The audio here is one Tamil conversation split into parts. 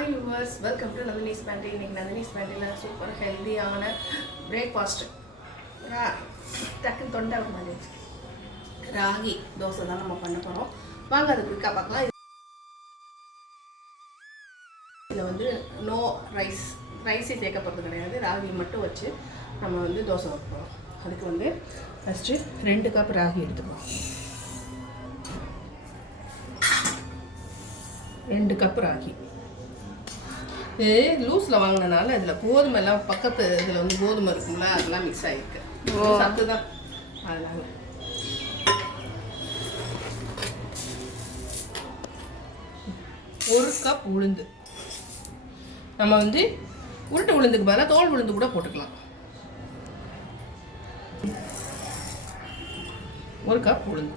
Hi viewers, welcome to Nandini's Pantry. இன்னைக்கு Nandini's Pantryல சூப்பர் ஹெல்தியான பிரேக்ஃபாஸ்ட் டக்குன்னு தொண்டை ஒரு மாதிரி ராகி தோசை தான் நம்ம பண்ண போகிறோம். வாங்க அது குயிக்காக பார்க்கலாம். இதில் வந்து நோ ரைஸே சேர்க்க போகிறது கிடையாது. ராகி மட்டும் வச்சு நம்ம வந்து தோசை வைப்போம். அதுக்கு வந்து ஃபஸ்ட்டு 2 கப் ராகி எடுத்துப்போம். 2 கப் ராகி. இது லூஸில் வாங்கினனால இதில் கோதுமை எல்லாம் பக்கத்து இதில் வந்து கோதுமை இருக்குங்களா, அதெல்லாம் மிக்ஸ் ஆகிருக்கு. சத்து தான் அதனால். ஒரு கப் உளுந்து. நம்ம வந்து உருட்டு உளுந்துக்கு பதிலாக தோல் உளுந்து கூட போட்டுக்கலாம். 1 கப் உளுந்து.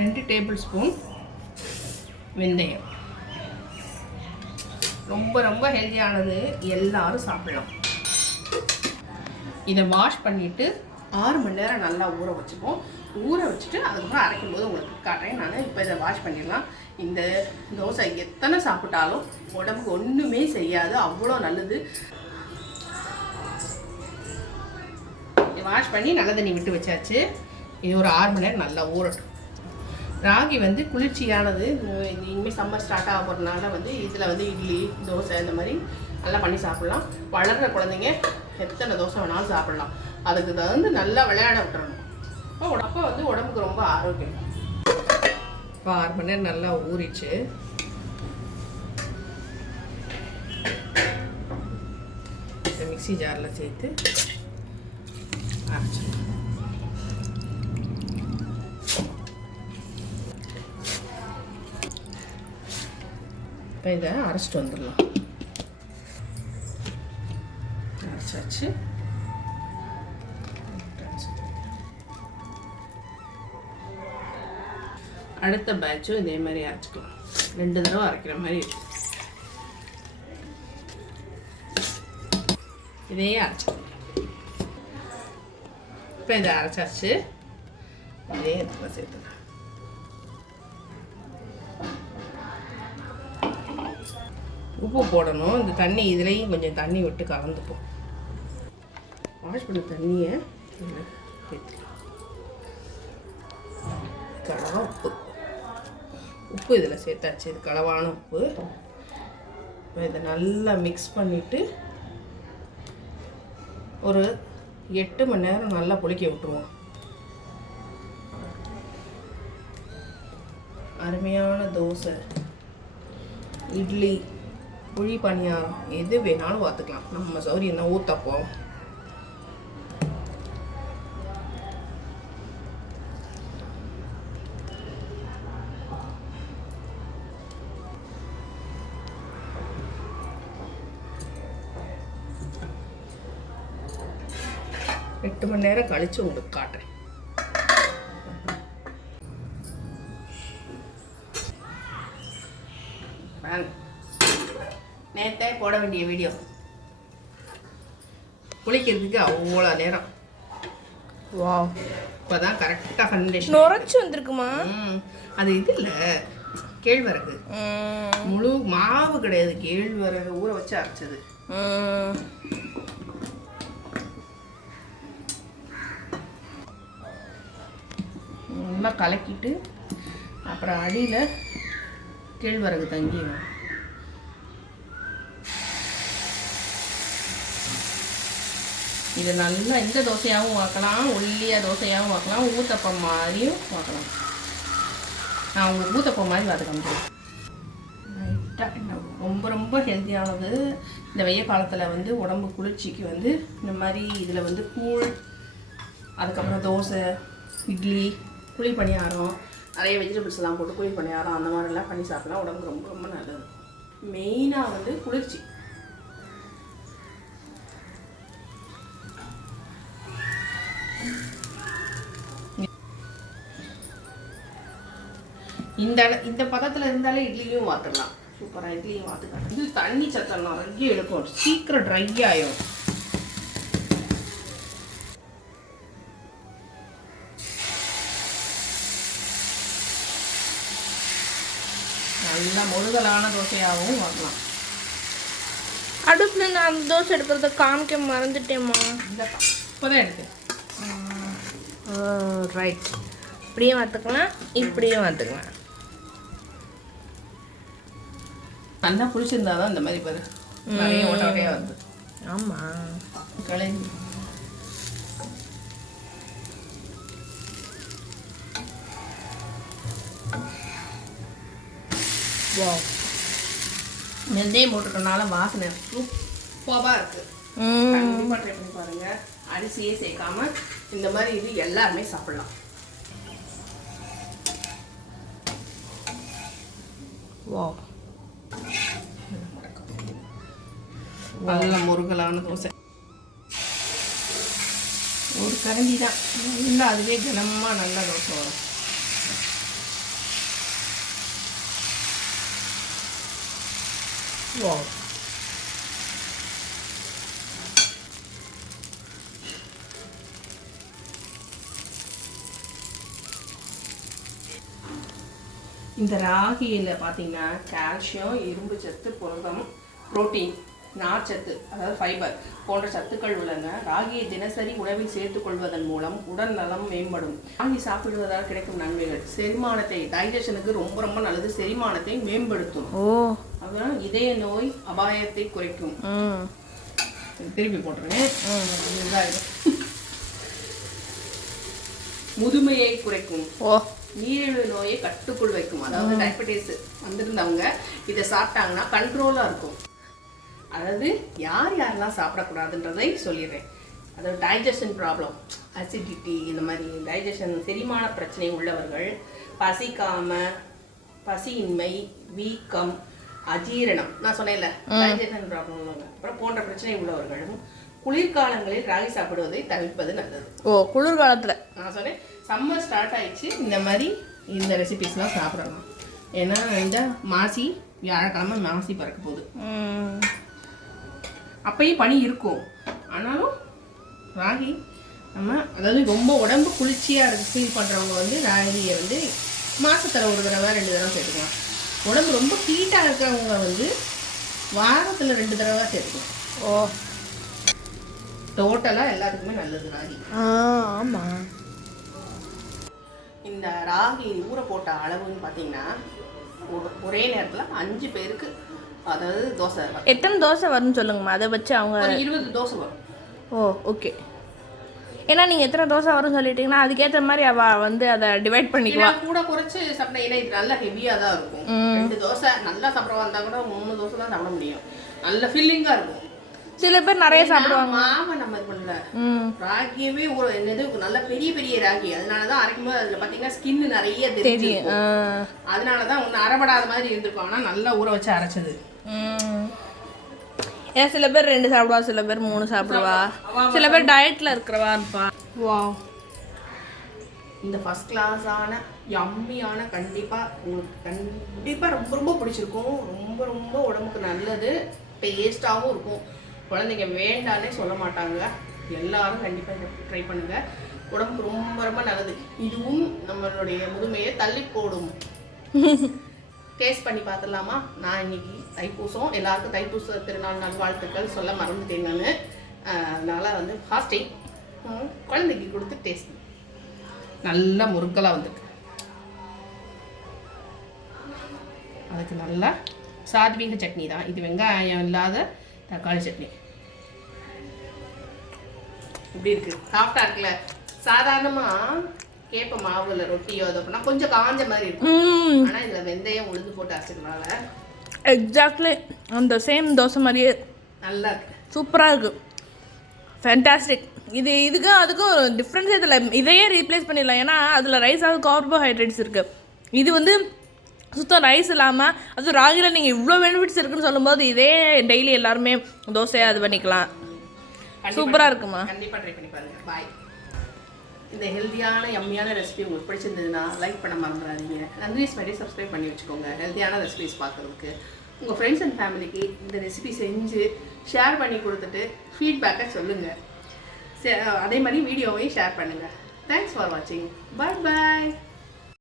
2 டேபிள் ஸ்பூன் வெந்தயம். ரொம்ப ரொம்ப ஹெல்த்தியானது, எல்லாரும் சாப்பிடலாம். இதை வாஷ் பண்ணிவிட்டு 6 மணி நேரம் நல்லா ஊற வச்சுப்போம். ஊற வச்சுட்டு அதுக்கப்புறம் அரைக்கும் போது உங்களுக்கு காட்டுறேன். நான் இப்போ இதை வாஷ் பண்ணிடலாம். இந்த தோசை எத்தனை சாப்பிட்டாலும் உடம்புக்கு ஒன்றுமே செய்யாது, அவ்வளோ நல்லது. வாஷ் பண்ணி நல்ல தண்ணி விட்டு வச்சாச்சு. இது ஒரு 6 மணி நேரம் நல்லா ஊறட்டும். ராகி வந்து குளிர்ச்சியானது. இனிமேல் சம்மர் ஸ்டார்ட் ஆக போகிறதுனால வந்து இதில் வந்து இட்லி தோசை இந்த மாதிரி நல்லா பண்ணி சாப்பிட்லாம். வளர்கிற குழந்தைங்க எத்தனை தோசை வேணாலும் சாப்பிட்லாம். அதுக்கு வந்து நல்லா விளையாட விட்டுறணும். அப்போ வந்து உடம்புக்கு ரொம்ப ஆரோக்கியம். இப்போ 6 மணி நேரம் நல்லா ஊறிச்சு. மிக்ஸி ஜாரில் சேர்த்து அரைச்சிடலாம். இப்போ இதை அரைச்சிட்டு வந்துடலாம். அரைச்சாச்சு. அடுத்த பேட்சும் இதே மாதிரி அரைச்சிக்கலாம். 2 தடவை அரைக்கிற மாதிரி இருக்கு. இதையே அரைச்சிக்கலாம். இப்போ இதை அரைச்சாச்சு. இதே இடத்துல சேர்த்துக்கலாம். உப்பு போடணும். இந்த தண்ணி இதுலேயும் கொஞ்சம் தண்ணி விட்டு கலந்துப்போம். வாஷ் பண்ண தண்ணியை சேர்த்துக்கலாம். கலவா உப்பு இதில் சேர்த்தாச்சு. இது கலவான உப்பு. இதை நல்லா மிக்ஸ் பண்ணிவிட்டு ஒரு 8 மணி நேரம் நல்லா புளிக்க விட்டுருவோம். அருமையான தோசை, இட்லி, குழி பணியாரம் எது வேணாலும் பார்த்துக்கலாம். நம்ம சௌரியம் தான் ஊற்றப்போம். எட்டு மணி நேரம் கழிச்சு உங்களுக்கு காட்டுறேன். நேற்றே போட வேண்டிய வீடியோ குளிக்கிறதுக்கு அவ்வளோ நேரம். வா, இப்போதான் கரெக்டாக ஃபவுண்டேஷன் நுரைச்சி வந்திருக்குமா? அது இது இல்லை, கேழ்வரகு. முழு மாவு கிடையாது, கேழ்வரகு ஊற வச்சு அரைச்சது. நல்லா கலக்கிட்டு அப்புறம் அடியில் கேழ்வரகு தங்கிடும். இது நல்லா இந்த தோசையாகவும் வாக்கலாம், ஒல்லியாக தோசையாகவும் வாக்கலாம், ஊத்தப்பம் மாதிரியும் வாக்கலாம். நான் உங்களுக்கு ஊத்தப்பம் மாதிரி பார்த்து காமிக்கிறேன். ரொம்ப ரொம்ப ஹெல்த்தியானது. இந்த வெய்ய காலத்தில் வந்து உடம்பு குளிர்ச்சிக்கு வந்து இந்த மாதிரி இதில் வந்து கூழ், அதுக்கப்புறம் தோசை, இட்லி, குழி பணியாரம், நிறைய வெஜிடபிள்ஸ் எல்லாம் போட்டு குழி பணியாரம் அந்த மாதிரிலாம் பண்ணி சாப்பிடலாம். உடம்புக்கு ரொம்ப ரொம்ப நல்லது. மெயினாக வந்து குளிர்ச்சி. இந்த பதத்தில் இருந்தாலே இட்லியும் வாத்துடலாம். சூப்பராக இட்லியும் வாத்துக்கலாம். இது தண்ணி சத்தம் நிறைய எடுக்கும், சீக்கிரம் ட்ரை ஆகிடும். நல்லா முழுகலான தோசையாகவும் வரலாம். அடுப்பில் நான் அந்த தோசை எடுக்கிறத காமிக்க மறந்துட்டேம்மா. இப்போதான் எடுத்தேன். ரைட். இப்படியும் பார்த்துக்கலாம், இப்படியும் பார்த்துக்கலாம். நல்லா பிடிச்சிருந்தா தான் இந்த மாதிரி பாரு நிறைய ஓட்ட ஓட்டையாக வருது. ஆமாம், கலைஞ்சி வெந்தயம் போட்டுட்டனால வாசனை சூப்பராக இருக்குது. கண்டிப்பாக ட்ரை பண்ணி பாருங்கள். அரிசியே சேர்க்காம இந்த மாதிரி இது எல்லாருமே சாப்பிடலாம். நல்ல முருகலான தோசை. ஒரு கரண்டி தான் இல்லை, அதுவே கனமாக நல்ல தோசை வரும். இந்த ராகியில் பார்த்தீங்கன்னா கால்சியம், இரும்பு சத்து, புரதம், புரோட்டீன், நார்ச்சத்து அதாவது ஃபைபர் போன்ற சத்துக்கள் உள்ளன. ராகியை தினசரி உணவில் சேர்த்துக் கொள்வதன் மூலம் உடல் நலம் மேம்படும். ராகி சாப்பிடுவதால் கிடைக்கும் நன்மைகள்: செரிமானத்தை, டைஜஷனுக்கு ரொம்ப ரொம்ப நல்லது, செரிமானத்தை மேம்படுத்தும். அதான் இதய நோய் அபாயத்தை குறைக்கும். திருப்பி போட்டுருவேன். முதுமையை குறைக்கும், நீரிழிவு நோயை கட்டுக்குள் வைக்கும். அதாவது டயபெட்டிஸ் வந்திருந்தவங்க இதை சாப்பிட்டாங்கன்னா கண்ட்ரோலாக இருக்கும். அதாவது யாரெல்லாம் சாப்பிடக்கூடாதுன்றதை சொல்லிடுறேன். அதாவது டைஜஷன் ப்ராப்ளம், அசிடிட்டி, இந்த மாதிரி டைஜஷன் செரிமான பிரச்சனை உள்ளவர்கள், பசியின்மை, வீக்கம், அஜீரணம், நான் சொன்னேன்ல டைஜஷன் ப்ராப்ளம் உள்ளவங்க, அப்புறம் போன்ற பிரச்சனை உள்ளவர்களும் குளிர்காலங்களில் ராகி சாப்பிடுவதை தவிர்ப்பது நல்லது. குளிர்காலத்தில் நான் சொன்னேன் சம்மர் ஸ்டார்ட் ஆயிடுச்சு, இந்த மாதிரி இந்த ரெசிபிஸ்லாம் சாப்பிடலாம். ஏன்னா இந்த மாசி வியாழக்கிழமை மாசி பறக்க போகுது. அப்பயும் பனி இருக்கும், ஆனாலும் ராகி நம்ம அதாவது ரொம்ப உடம்பு குளிர்ச்சியாக ஃபீல் பண்ணுறவங்க வந்து ராகியை வந்து மாதத்தில் ஒரு தடவை 2 தடவை சேர்த்துக்கலாம். உடம்பு ரொம்ப ஹீட்டாக இருக்கிறவங்க வந்து வாரத்தில் 2 தடவை சேர்த்துக்கலாம். டோட்டலாக எல்லாத்துக்குமே நல்லது ராகி. ஆமாம். இந்த ராகி ஊற போட்ட அளவுன்னு பார்த்தீங்கன்னா ஒரே நேரத்தில் 5 பேருக்கு அதாவது தோசை. எத்தனை தோசை வரும்னு சொல்லுங்கம்மா, அதை வச்சு அவங்க 20 தோசை வரும். ஓகே. ஏன்னா நீங்கள் எத்தனை தோசை வரும்னு சொல்லிட்டீங்கன்னா அதுக்கேற்ற மாதிரி அவள் வந்து அதை டிவைட் பண்ணிக்குவா. கூட குறைச்சி சாப்பிட்டா, ஏன்னா இது நல்லா ஹெவியாக தான் இருக்கும். 2 தோசை நல்லா சாப்பிட வந்தால் கூட 3 தோசை தான் சாப்பிட முடியும். நல்ல ஃபில்லிங்காக இருக்கும். சில பேர் நிறைய சாப்பிடுவாங்க. மாவை நம்ம இது பண்ணல, ராகியவே என்னது நல்ல பெரிய பெரிய ராகி, அதனாலதான் அரைக்கும் போது அதுல பாத்தீங்கன்னா ஸ்கின் நிறைய தெரியும். அதனாலதான் ஒண்ணு அரைபடாத மாதிரி இருந்திருக்கும். ஆனா நல்லா ஊற வச்சு அரைச்சது. ஏன் சில பேர் 2 சாப்பிடுவா, சில பேர் 3 சாப்பிடுவா, சில பேர் டயட்ல இருக்கிறவா இருப்பா. இந்த ஃபர்ஸ்ட் கிளாஸான யம்மியான கண்டிப்பா ரொம்ப ரொம்ப பிடிச்சிருக்கும். ரொம்ப ரொம்ப உடம்புக்கு நல்லது, டேஸ்டாகவும் இருக்கும். குழந்தைங்க வேண்டானே சொல்ல மாட்டாங்க. எல்லாரும் கண்டிப்பாக ட்ரை பண்ணுங்க. உடம்புக்கு ரொம்ப ரொம்ப நல்லது. இதுவும் நம்மளுடைய முதுமையை தள்ளி போடும். டேஸ்ட் பண்ணி பார்த்துடலாமா? நான் இன்னைக்கு தைப்பூசம், எல்லாருக்கும் தைப்பூச திருநாள் நல்வாழ்த்துக்கள் சொல்ல மறந்துட்டேன் நான். அதனால் வந்து ஃபாஸ்டிங் குழந்தைக்கு கொடுத்து டேஸ்ட் நல்லா முறுக்கலாக வந்துருக்கு. அதுக்கு நல்லா சாத்வீக சட்னி தான் இது, வெங்காயம் இல்லாத தக்காளி சட்னி. இப்படி இருக்கு, சாஃப்டா இருக்குல்ல. சாதாரணமாக கேப்ப மாவுல ரொட்டியோ அதை பண்ணால் கொஞ்சம் காஞ்ச மாதிரி இருக்கும். ஆனால் இதில் வெந்தயம் உளுந்து போட்டு அரைச்சிக்கனால எக்ஸாக்ட்லி அந்த சேம் தோசை மாதிரியே நல்லா இருக்கு, சூப்பராக இருக்கு, ஃபேண்டாஸ்டிக். இதுக்கும் அதுக்கும் ஒரு டிஃப்ரென்ஸ் இதில். இதையே ரீப்ளேஸ் பண்ணிடலாம், ஏன்னா அதில் ரைஸாவது கார்போஹைட்ரேட்ஸ் இருக்குது. இது வந்து சுத்தம் ரைஸ் இல்லாமல், அது ராகியில் நீங்கள் இவ்வளோ பெனிஃபிட்ஸ் இருக்குன்னு சொல்லும்போது இதே டெய்லி எல்லாருமே தோசையாக அது பண்ணிக்கலாம். சூப்பராக இருக்குமா? கண்டிப்பாக ட்ரை பண்ணி பாருங்கள். பாய். இந்த ஹெல்த்தியான யம்மியான ரெசிபி உங்களுக்கு பிடிச்சிருந்ததுன்னா லைக் பண்ண மறந்துடாதீங்க. நந்தினிஸ் மாதிரி சப்ஸ்கிரைப் பண்ணி வச்சுக்கோங்க ஹெல்த்தியான ரெசிபிஸ் பார்க்குறதுக்கு. உங்கள் ஃப்ரெண்ட்ஸ் அண்ட் ஃபேமிலிக்கு இந்த ரெசிபி செஞ்சு ஷேர் பண்ணி கொடுத்துட்டு ஃபீட்பேக்கை சொல்லுங்கள். அதே மாதிரி வீடியோவையும் ஷேர் பண்ணுங்கள். தேங்க்ஸ் ஃபார் வாட்சிங். பாய் பாய்.